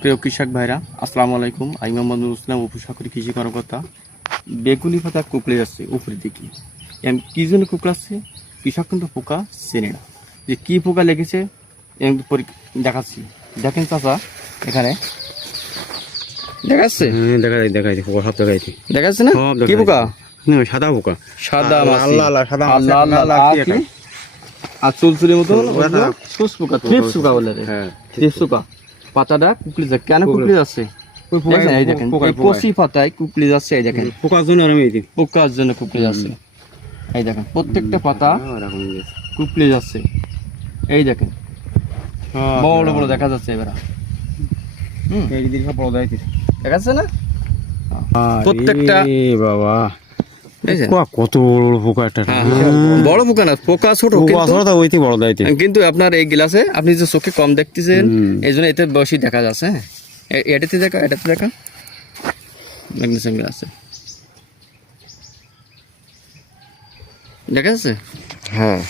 প্রিয় কৃষক ভাইরা আসসালামু আলাইকুম আমি মোহাম্মদ ইসলাম উপসাগরী কৃষি কর্মকর্তা বেগুনি পাতা কুকলে যাচ্ছে উপরের দিকে এম কি জন্য কুকলাচ্ছে কৃষক কিন্তু পোকা চেনে না যে কি পোকা লেগেছে এম পরি- দেখাচ্ছি দেখেন চাচা এখানে দেখাচ্ছে হ্যাঁ দেখা যায় দেখা সব দেখা যাচ্ছে না কি পোকা সাদা পোকা সাদা সাদা আর কি কি? এটা? আর চুলচুলি মতো সুস পোকা থ্রিপস পোকা বলে হ্যাঁ থ্রিপস পোকা পাতাটা কুকলি যাচ্ছে কেন কুকলি- কুকলি যাচ্ছে ওই পোকায়- দেখেন, এই দেখেন পোকায়- এই পোকায়। কচি পাতায় কুকলি যাচ্ছে এই দেখেন। পোকার জন্য পোকার জন্য এই প্রত্যেকটা পাতা হয়ে যাচ্ছে এই দেখেন বড় বড় দেখা যাচ্ছে এবার। হুম। এই বড় দেখা যাচ্ছে। না? প্রত্যেকটা- বাবা? পোকা কত বড় বড় পোকা একটা হ্যাঁ, বড় পোকা না পোকা ছোট কিন্তু- ওইতে বড় যাইতে কিন্তু আপনার এই গ্লাসে আপনি যে চোখে কম দেখতেছেন এই জন্য এতে বেশি দেখা যাচ্ছে হ্যাঁ। এটাতে দেখা এটাতে দেখা। ম্যাগনেসিয়াম গ্লাসে। দেখা যাচ্ছে? হ্যাঁ।